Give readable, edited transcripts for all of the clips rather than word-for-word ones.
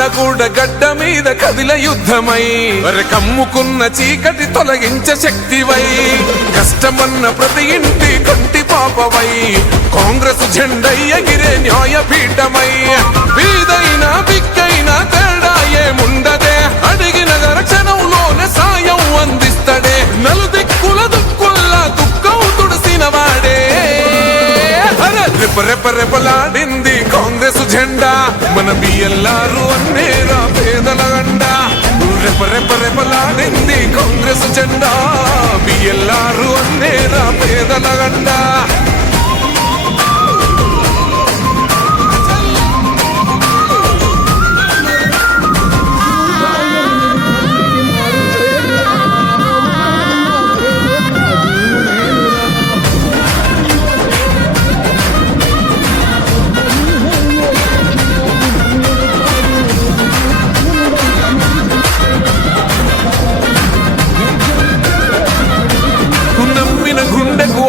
మిర్యాలగూడ గడ్డ మీద కదిల యుద్ధమై కమ్ముకున్న చీకటి తొలగించే శక్తివై కష్టమన్న ప్రతి ఇంటి కంటి పాపవై కాంగ్రెస్ జెండా ఎగిరే న్యాయపీఠమై వీధైనా బిక్కైనా తేడా ఏముండదే అడిగిన క్షణంలోనే సాయం అందిస్తడే నలుదిక్కుల దుక్కుల్లా దుఃఖం తుడిసిన వాడే రెపరెపరెపలాడింది కాంగ్రెస్ జెండా మన బిఎల్ఆర్ అన్నేరా పేదల గండా రెపరెపరెపలాడింది కాంగ్రెస్ జెండా బిఎల్ఆర్ అన్నేరా పేదల గండా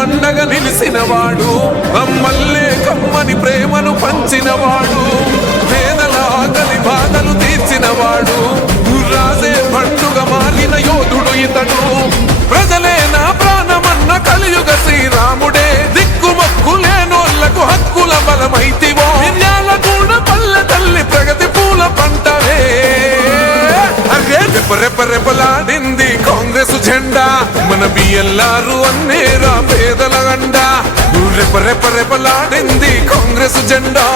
అండగా నిలిసినవాడు అమ్మల్లే కమ్మని ప్రేమను పంచినవాడు పేదల ఆకలి బాధలు తీర్చినవాడు రాజే పండుగ మారిన యోధుడు ఇతడు ప్రజలే నా ప్రాణమన్న కలియుగ శ్రీరాముడే దిక్కుమక్కు లేనోళ్లకు హక్కుల బలమైతివో మిర్యాలగూడ పల్లె తల్లి ప్రగతి పూల పంటవే రెపరెపరెపలాడింది కాంగ్రెస్ జెండా మన బిఎల్ఆర్ అన్నేరా పేదల గండా రెపరెపరెపలాడింది కాంగ్రెస్ జెండా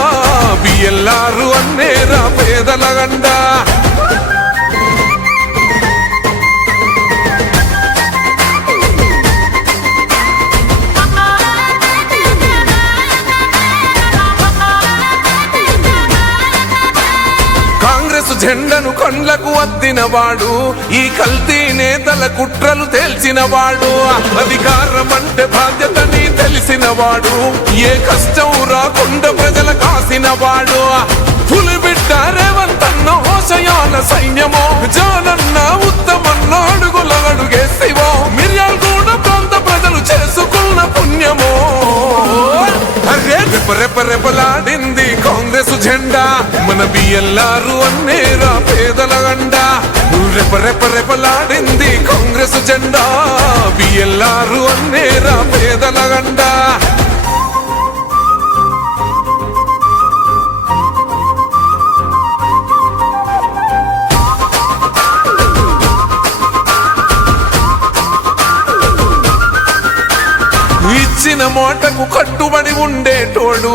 బిఎల్ఆర్ అన్నేరా పేదల గండా జెండను కొండ్లకు అద్దినవాడు ఈ కల్తీ నేతల కుట్రలు తేల్చినవాడు అధికారం అంటే బాధ్యతని తెలిసినవాడు ఏ కష్టం రాకుండా ప్రజల కాసినవాడు పులిబిడ్డ రేవంతన్న హోషయాల సైన్యమో జానన్న ఉత్తమన్న అడుగుల అడుగేసివో మిర్యాలగూడ ప్రాంత ప్రజలు చేసుకున్న పుణ్యమో రెపరెపరెపలాడింది కాంగ్రెస్ జెండా మన బిఎల్ఆర్ అన్నేరా పేదల గండా రెపరెపరెపలాడింది కాంగ్రెస్ జెండా బిఎల్ఆర్ అన్నేరా పేదల గండా ఇచ్చిన మాటకు కట్టుబడి ఉండేటోడు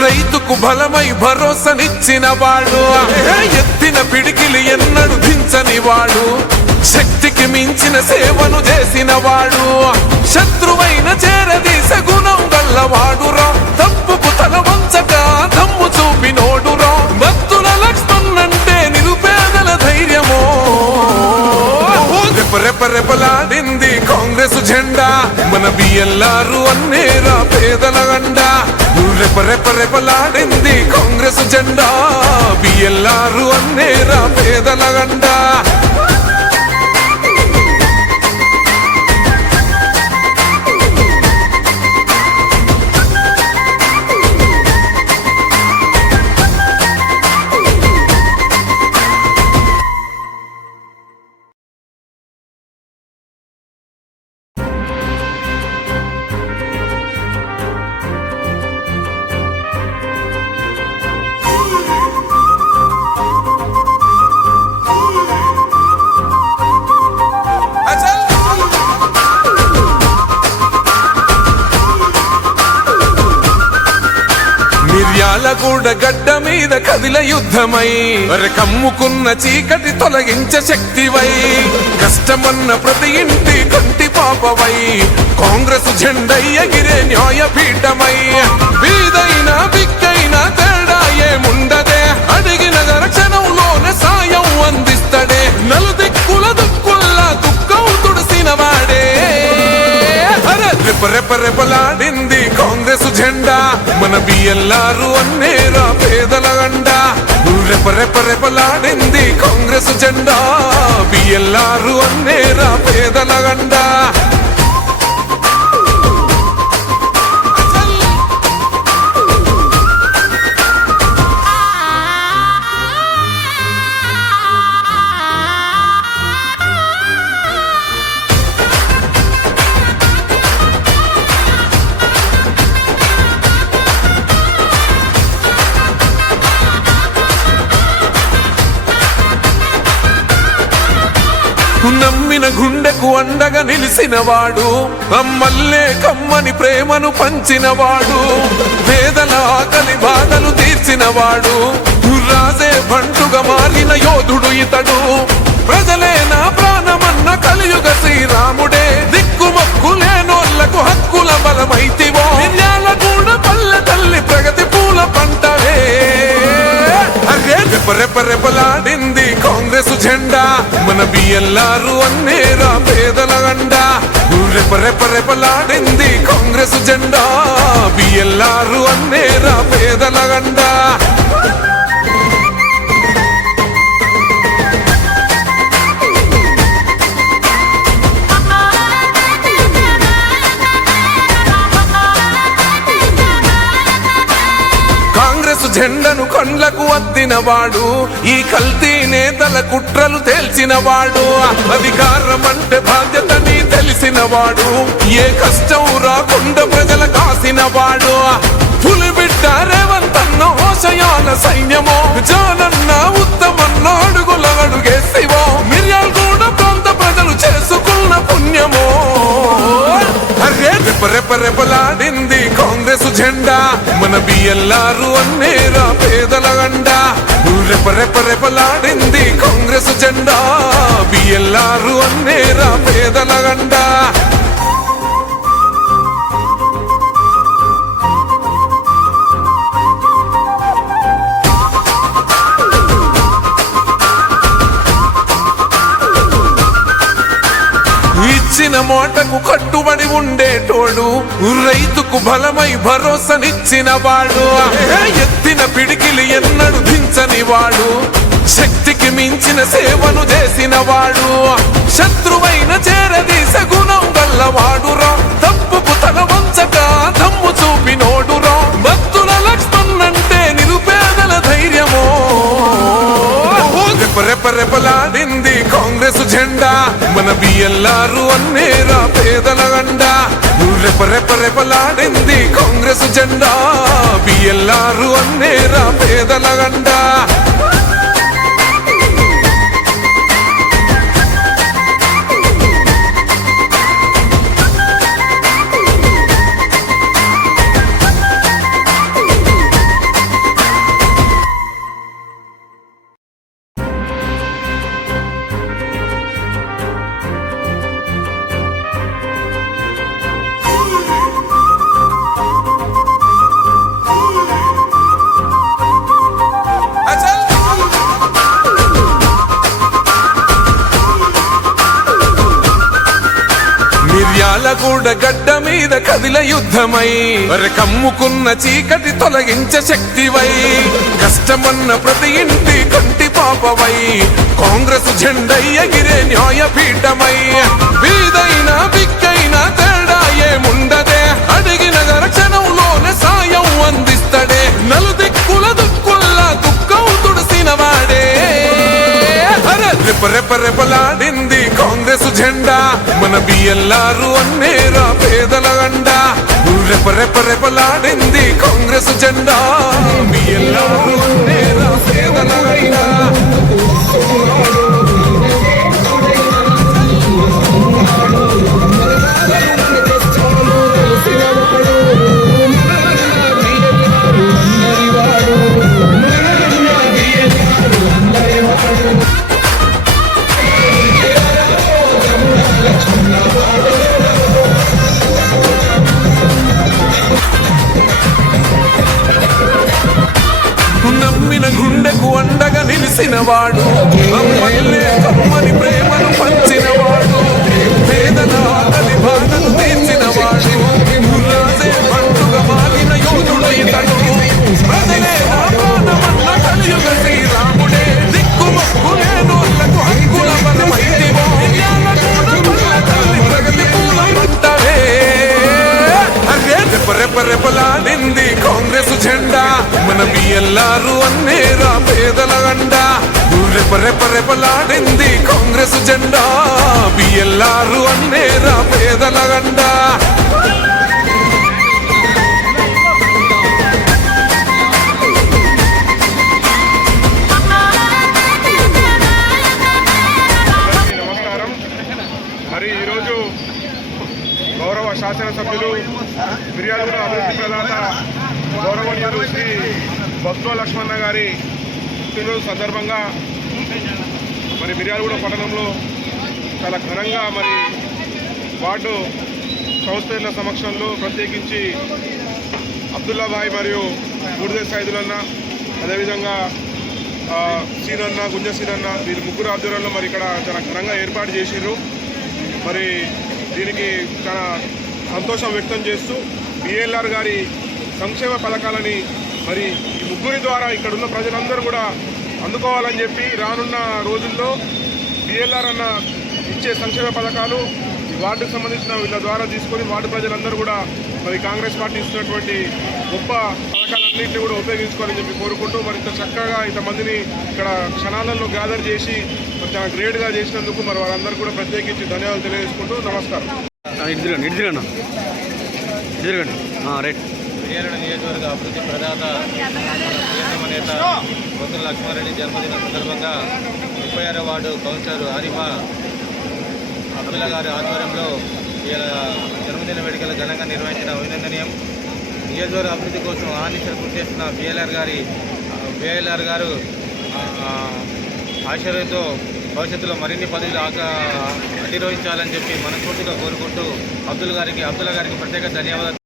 రైతుకు బలమై భరోసానిచ్చిన వాడు ఎత్తిన పిడికిలి ఎన్నడు దించని వాడు శక్తికి మించిన సేవను చేసిన వాడు శత్రువైన చేరదీసే గుణం గల్లవాడురా తప్పుకు తల వంచక దమ్ము చూపినోడురా భక్తుల లక్ష్మణ్ అంటే నిరుపేదల ధైర్యమో రెపరెపరెపలాడింది కాంగ్రెస్ జెండా మన బిఎల్ఆర్ అన్నేరా పేదల గండా రెపరెపరెపలాడింది కాంగ్రెస్ జెండా బిఎల్ఆర్ అన్నేరా పేదల గండా మిర్యాలగూడ గడ్డ మీద కదిల యుద్ధమై కమ్ముకున్న చీకటి తొలగించే శక్తివై కష్టమన్న ప్రతి ఇంటి కంటి పాపవై కాంగ్రెస్ జెండా ఎగిరే న్యాయపీఠమై వీధైనా బిక్కైనా తేడా ఏముండదే అడిగిన క్షణంలోనే సాయం అందిస్తడే నలుదిక్కుల దుక్కుల్లా దుఃఖం తుడిసిన వాడే రెపరెపరెపలాడింది కాంగ్రెస్ జెండా మన బిఎల్ఆర్ అన్నేరా పేదల గండా రెపరెపరెపలాడింది కాంగ్రెస్ జెండా బిఎల్ఆర్ అన్నేరా పేదల గండా నమ్మిన గుండెకు అండగా నిలిసినవాడు, అమ్మల్లే కమ్మని ప్రేమను పంచినవాడు, పేదల ఆకలి బాధలు తీర్చినవాడు, రాజే బంటుగా మారిన యోధుడు ఇతడు. ప్రజలే నా ప్రాణమన్న కలియుగ శ్రీరాముడే, దిక్కుమొక్కు లేనోళ్లకు హక్కుల బలమైతివో, మిర్యాలగూడ పల్లె తల్లి ప్రగతి పూల పంటవే. రెపరెపలాడింది కాంగ్రెస్ జెండా, మన బిఎల్ఆర్ అన్నేరా పేదల గండా. రెపరెపలాడింది కాంగ్రెస్ జెండా, బిఎల్ఆర్ అన్నేరా పేదల గండా. కాంగ్రెస్ జెండను కండ్లకు అద్దినవాడు, ఈ కల్తీ నేతల కుట్రలు తేల్చినవాడు, అధికారం అంటే బాధ్యతని తెలిసినవాడు, ఏ కష్టం రాకుండా ప్రజల కాసినవాడు. పులిబిడ్డ రేవంతన్న హోషయాల సైన్యమో, జానన్న ఉత్తమన్న అడుగుల అడుగేసివో, మిర్యాలగూడ ప్రాంత ప్రజలు చేసుకున్న పుణ్యమో. రెపరెపలాడింది కాంగ్రెస్ జెండా, మన బిఎల్ఆర్ అన్నేరా పేదల గండా. రెపరెపలాడింది కాంగ్రెస్ జెండా, బిఎల్ఆర్ అన్నేరా పేదల గండా. ఇచ్చిన మాటకు కట్టుబడి ఉండేటోడు, రైతుకు బలమై భరోసానిచ్చిన వాడు, ఎత్తిన పిడికిలి ఎన్నడు దించని వాడు, శక్తికి మించిన సేవను చేసిన వాడు, శత్రువైన చేరదీస గుణం గల్లవాడురా, తప్పుకు తల వంచక దమ్ము చూపినోడురా, భక్తుల లక్ష్మణ్ అంటే నిరుపేదల ధైర్యమో. రెపరెపలాడింది కాంగ్రెస్ జెండా, మన బిఎల్ఆర్ అన్నేరా పేదల గండా. రెపరెపలాడింది కాంగ్రెస్ జెండా, బిఎల్ఆర్ అన్నేరా పేదల గండా. మిర్యాలగూడ గడ్డ మీద కదిల యుద్ధమై, కమ్ముకున్న చీకటి తొలగించే శక్తివై, కష్టమన్న ప్రతి ఇంటి కంటి పాపవై, కాంగ్రెస్ జెండై ఎగిరే న్యాయపీఠమై, వీధైనా బిక్కైనా తేడా ఏముండదే, అడిగిన క్షణంలోనే సాయం అందిస్తడే, నలుదిక్కుల దుక్కుల్లా దుఃఖం తుడిసిన వాడే. రెపరెపలాడింది కాంగ్రెస్ జెండా, మన బిఎల్ఆర్ అన్నేరా పేదల గండా. రెపరెపలాడింది కాంగ్రెస్ జెండా, బిఎల్ఆర్ అన్నేరా పేదల గండా. నమ్మిన గుండెకు అండగా నిలిసినవాడు, అమ్మల్లే కమ్మని ప్రేమను పంచినవాడు, పేదల ఆకలి బాధను తీర్చినవాడు, రాజే బంటుగా మారిన యోధుడు ఇతడు. ప్రజలే నా ప్రాణమన్న కలియుగ శ్రీరాముడే, దిక్కుమొక్కు లేనోళ్లకు హక్కుల బలమైతివో, మిర్యాలగూడ పల్లె తల్లి ప్రగతి పూల పంటవే. రెపరెపలాడింది కాంగ్రెస్ జెండా, మన బిఎల్ఆర్ అన్నేరా పేదల గండా. రెపరెపలాడింది కాంగ్రెస్ జెండా, బిఎల్ఆర్ అన్నేరా పేదల గండా. ప్రదాత గౌరవనీయులు శ్రీ బొత్స లక్ష్మణ గారి పుట్టినరోజు సందర్భంగా మరి మిర్యాలగూడ పట్టణంలో చాలా ఘనంగా మరి వార్డు కౌన్సిలర్ల సమక్షంలో ప్రత్యేకించి అబ్దుల్లాభాయ్ మరియు బూడిద సైదులన్న, అదేవిధంగా సీనన్న, గుంజ సీనన్న, వీరి ముగ్గురు ఆధ్వర్యంలో మరి ఇక్కడ చాలా ఘనంగా ఏర్పాటు చేసిర్రు. మరి దీనికి చాలా సంతోషం వ్యక్తం చేస్తూ బిఎల్ఆర్ గారి సంక్షేమ పథకాలని మరి ఈ ముగ్గురి ద్వారా ఇక్కడున్న ప్రజలందరూ కూడా అందుకోవాలని చెప్పి రానున్న రోజుల్లో బిఎల్ఆర్ అన్న ఇచ్చే సంక్షేమ పథకాలు ఈ వార్డుకు సంబంధించిన వీళ్ళ ద్వారా తీసుకొని వార్డు ప్రజలందరూ కూడా మరి కాంగ్రెస్ పార్టీ ఇస్తున్నటువంటి గొప్ప పథకాలన్నింటినీ కూడా ఉపయోగించుకోవాలని చెప్పి కోరుకుంటూ మరి ఇంత చక్కగా ఇంతమందిని ఇక్కడ క్షణాలలో గ్యాదర్ చేసి మరి చాలా గ్రేట్గా చేసినందుకు మరి వారందరూ కూడా ప్రత్యేకించి ధన్యవాదాలు తెలియజేసుకుంటూ నమస్కారం. మిర్యాలగూడ నియోజకవర్గ అభివృద్ధి ప్రదాత ప్రియతమ నేత బొత్స లక్ష్మారెడ్డి జన్మదిన సందర్భంగా 36వ వార్డు కౌన్సిలర్ ఆరిఫా అబ్దుల్లా గారి ఆధ్వర్యంలో జన్మదిన వేడుకలు ఘనంగా నిర్వహించిన అభినందనీయం. నియోజకవర్గ అభివృద్ధి కోసం ఆనిశలు కృషి చేస్తున్న బిఎల్ఆర్ గారు ఆశీర్వాదంతో భవిష్యత్తులో మరిన్ని పదవులు అధిరోహించాలని చెప్పి మనస్ఫూర్తిగా కోరుకుంటూ అబ్దుల్లా గారికి ప్రత్యేక ధన్యవాదాలు.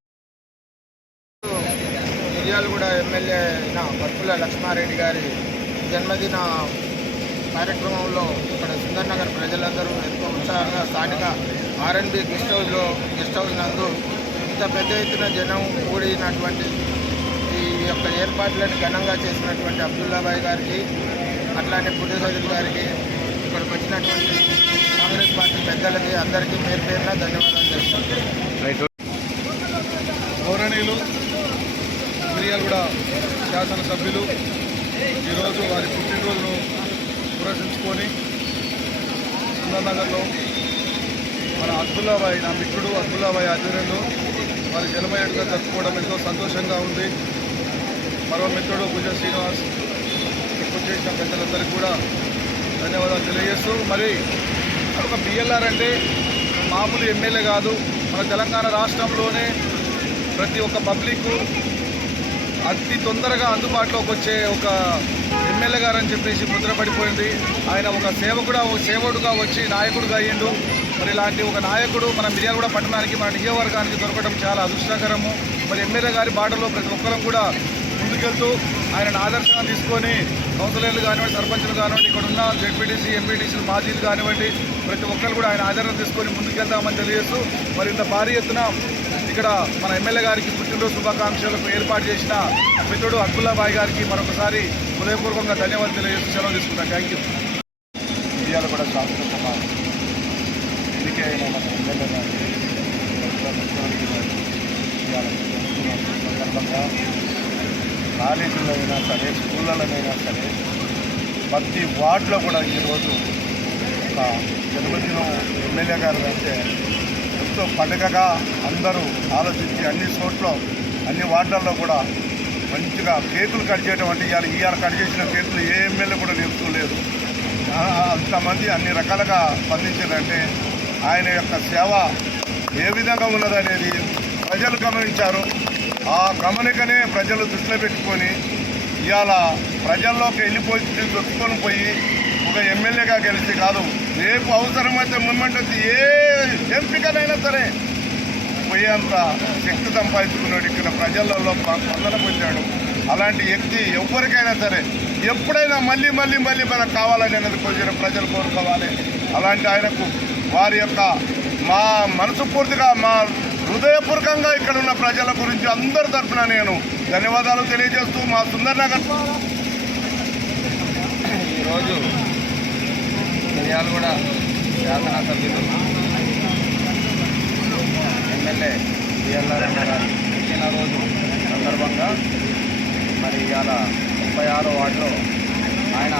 మిర్యాలగూడ ఎమ్మెల్యే అయిన బొత్స లక్ష్మారెడ్డి గారి జన్మదిన కార్యక్రమంలో ఇక్కడ సుందర్ నగర్ ప్రజలందరూ ఎంతో ఉత్సాహంగా స్థానిక ఆర్ఎన్బి గెస్ట్ హౌస్ నందు ఇంత పెద్ద ఎత్తున జనం కూడినటువంటి ఈ యొక్క ఏర్పాట్లను ఘనంగా చేసినటువంటి అబ్దుల్లాభాయ్ గారికి, అట్లానే పుట్టినరోజు గారికి, ఇక్కడికి వచ్చినటువంటి కాంగ్రెస్ పార్టీ పెద్దలకి అందరికీ పేరున ధన్యవాదాలు చేస్తున్నాను. గౌరవనీయులు మిర్యాలగూడ శాసనసభ్యులు ఈరోజు వారి పుట్టినరోజును పురస్కరించుకొని సుందర్నగర్లో మన అబ్దుల్లాభాయ్, నా మిత్రుడు అబ్దుల్లాభాయ్ ఆధ్వర్యంలో వారి జన్మదినంగా జరుపుకోవడం ఎంతో సంతోషంగా ఉంది. మరో మిత్రుడు గుంజ శ్రీనివాస్, ఎక్కువ చేసిన పెద్దలందరికీ కూడా ధన్యవాదాలు తెలియజేస్తూ, మరి ఒక బిఎల్ఆర్ అంటే మామూలు ఎమ్మెల్యే కాదు, మన తెలంగాణ రాష్ట్రంలోనే ప్రతి ఒక్క పబ్లిక్ అతి తొందరగా అందుబాటులోకి వచ్చే ఒక ఎమ్మెల్యే గారు అని చెప్పేసి ముద్రపడిపోయింది. ఆయన ఒక సేవకుడుగా వచ్చి నాయకుడుగా అయ్యిండు. మరి ఇలాంటి ఒక నాయకుడు మన మిర్యాలగూడ పట్టణానికి, మన నియోజకవర్గానికి దొరకడం చాలా అదృష్టకరము. మరి ఎమ్మెల్యే గారి బాటలో ప్రతి ఒక్కరం కూడా ముందుకెళ్తూ ఆయనను ఆదర్శంగా తీసుకొని కౌన్సిలర్లు కానివ్వండి, సర్పంచులు కానివ్వండి, ఇక్కడ ఉన్న జెడ్పీటీసీ, ఎంపీటీసీలు, మాజీలు కానివ్వండి, ప్రతి ఒక్కరు కూడా ఆయన ఆదరణ తీసుకొని ముందుకెళ్తామని తెలియజేస్తూ, మరి ఇంత భారీ ఎత్తున ఇక్కడ మన ఎమ్మెల్యే గారికి పుట్టినరోజు శుభాకాంక్షలకు ఏర్పాటు చేసిన మిత్రుడు అబ్దుల్లాభాయ్ గారికి మరొకసారి హృదయపూర్వకంగా ధన్యవాదాలు తెలియజేస్తూ సెలవు తీసుకుంటాను. Thank you. మిర్యాలగూడ శాసనసభ ఎన్నిక అయిన మన ఎమ్మెల్యే గారికి సందర్భంగా కాలేజీలో అయినా సరే, స్కూళ్ళలోనైనా సరే, ప్రతి వార్డులో కూడా ఈరోజు ఒక జన్మదినం ఎమ్మెల్యే గారు అంటే ఎంతో పండుగగా అందరూ ఆలోచించి అన్ని చోట్ల అన్ని వార్డుల్లో కూడా మంచిగా కేకులు కట్ చేయడం అంటే ఇవాళ కట్ చేసిన కేకులు ఏ ఎమ్మెల్యే కూడా నేర్చుకోలేదు. అంతమంది అన్ని రకాలుగా స్పందించారంటే ఆయన యొక్క సేవ ఏ విధంగా ఉన్నదనేది ప్రజలు గమనించారు. ఆ గమనికనే ప్రజలు దృష్టిలో పెట్టుకొని ఇవాళ ప్రజల్లోకి వెళ్ళిపోయి పోయి ఒక ఎమ్మెల్యేగా గెలిచి కాదు, రేపు అవసరమైతే మూమెంట్ వచ్చి ఏ ఎంపికనైనా సరే పోయేంత శక్తి సంపాదించుకున్నాడు. ఇక్కడ ప్రజలలో స్పందన పొందాడు. అలాంటి వ్యక్తి ఎవరికైనా సరే ఎప్పుడైనా మళ్ళీ మనకు కావాలని అనేది కొంచెం ప్రజలు కోరుకోవాలి. అలాంటి ఆయనకు వారి యొక్క మా మనసుపూర్తిగా, మా హృదయపూర్వకంగా ఇక్కడ ఉన్న ప్రజల గురించి అందరి తరఫున నేను ధన్యవాదాలు తెలియజేస్తూ మా సుందర్ నగర్ ఈరోజు మిర్యాలగూడ శాసనసభ్యులు ఎమ్మెల్యే బిఎల్ఆర్ గారి పుట్టినరోజు సందర్భంగా మరి ఇవాళ 36వ వార్డులో ఆయన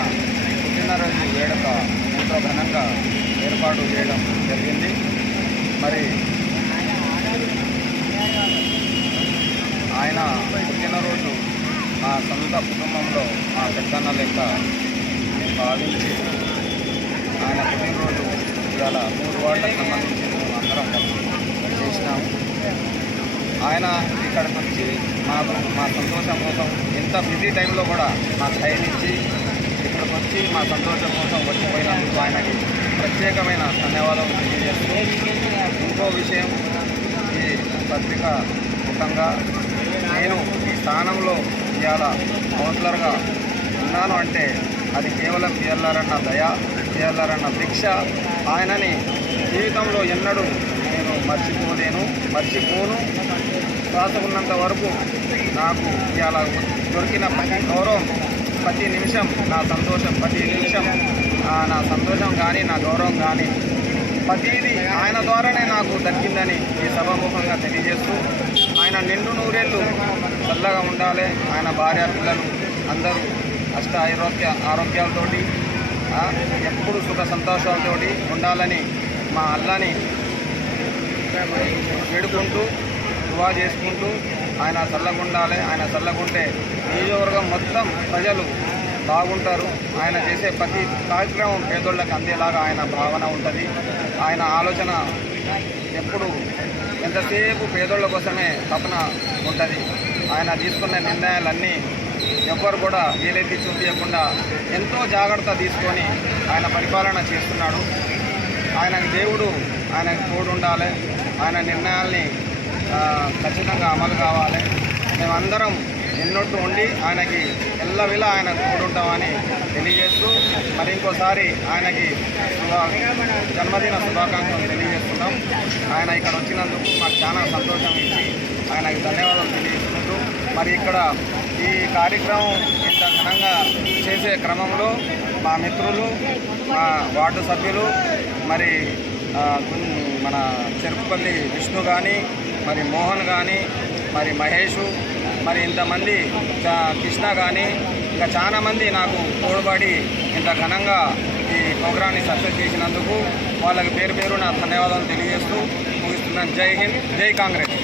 పుట్టినరోజు వేడుక ఎంతో ఘనంగా ఏర్పాటు చేయడం జరిగింది. మరి ఆయన పుట్టినరోజు మా సొంత కుటుంబంలో మా పెద్దన్న లెక్క భావించి ఆయన పుట్టినరోజు ఇవాళ 3 వార్డులకు సంబంధించి మేము అందరం కలిసి చేసినాము. ఆ ఆయన ఇక్కడికి వచ్చి మా సంతోషం కోసం ఎంత బిజీ టైంలో కూడా మాకు టైం ఇచ్చి ఇక్కడికి వచ్చి మా సంతోషం కోసం వచ్చిపోయినందుకు ఆయనకి ప్రత్యేకమైన ధన్యవాదాలు తెలియజేస్తూ ఇంకో విషయం ఈ పత్రిక ముఖంగా నేను ఈ స్థానంలో ఇవాళ కౌన్సిలర్గా ఉన్నాను అంటే అది కేవలం పిఎల్ఆర్ అన్న దయ, పిఎల్ఆర్ అన్న భిక్ష. ఆయనని జీవితంలో ఎన్నడూ నేను మర్చిపోను. శ్వాస ఉన్నంత వరకు నాకు ఇవాళ దొరికిన గౌరవం ప్రతి నిమిషం నా సంతోషం, ప్రతి నిమిషం నా సంతోషం కానీ నా గౌరవం కానీ ప్రతిదీ ఆయన ద్వారానే నాకు దక్కిందని ఈ సభాముఖంగా తెలియజేస్తూ ఆయన నిండు నూరేళ్ళు చల్లగా ఉండాలి. ఆయన భార్య పిల్లలు అందరూ ఆరోగ్యాలతోటి ఎప్పుడు సుఖ సంతోషాలతోటి ఉండాలని మా అల్లాని వేడుకుంటూ దువా చేసుకుంటూ ఆయన చల్లగా ఉండాలి. ఆయన చల్లగుంటే నియోజకవర్గం మొత్తం ప్రజలు బాగుంటారు. ఆయన చేసే ప్రతి కార్యక్రమం పేదోళ్ళకి అందేలాగా ఆయన భావన ఉంటుంది. ఆయన ఆలోచన ఎప్పుడు ఎంతసేపు పేదోళ్ళ కోసమే తపన ఉంటుంది. ఆయన తీసుకున్న నిర్ణయాలన్నీ ఎవ్వరు కూడా వీలైతే చూపించకుండా ఎంతో జాగ్రత్త తీసుకొని ఆయన పరిపాలన చేస్తున్నాడు. ఆయనకు దేవుడు ఆయనకు తోడు ఉండాలి. ఆయన నిర్ణయాల్ని ఖచ్చితంగా అమలు కావాలి. మేమందరం ఎన్నొట్టు ఉండి ఆయనకి ఎల్లవిలా ఆయన తోడుంటామని తెలియజేస్తూ మరి ఇంకోసారి ఆయనకి జన్మదిన శుభాకాంక్షలు తెలియజేస్తున్నాం. ఆయన ఇక్కడ వచ్చినందుకు మాకు చాలా సంతోషం ఇచ్చి ఆయనకి ధన్యవాదాలు తెలియజేసుకుంటూ మరి ఇక్కడ ఈ కార్యక్రమం ఇంత ఘనంగా చేసే క్రమంలో మా మిత్రులు, మా వార్డు సభ్యులు, మరి మన చెరుకుపల్లి విష్ణు కానీ, మరి మోహన్ కానీ, మరి మహేషు, మరి ఇంతమంది కృష్ణ కానీ ఇంకా చాలామంది నాకు తోడ్పడి ఇంత ఘనంగా ఈ ప్రోగ్రాన్ని సక్సెస్ చేసినందుకు వాళ్ళకి పేరు పేరు నా ధన్యవాదాలు తెలియజేస్తూ ముగిస్తున్నాను. జై హింద్, జై కాంగ్రెస్.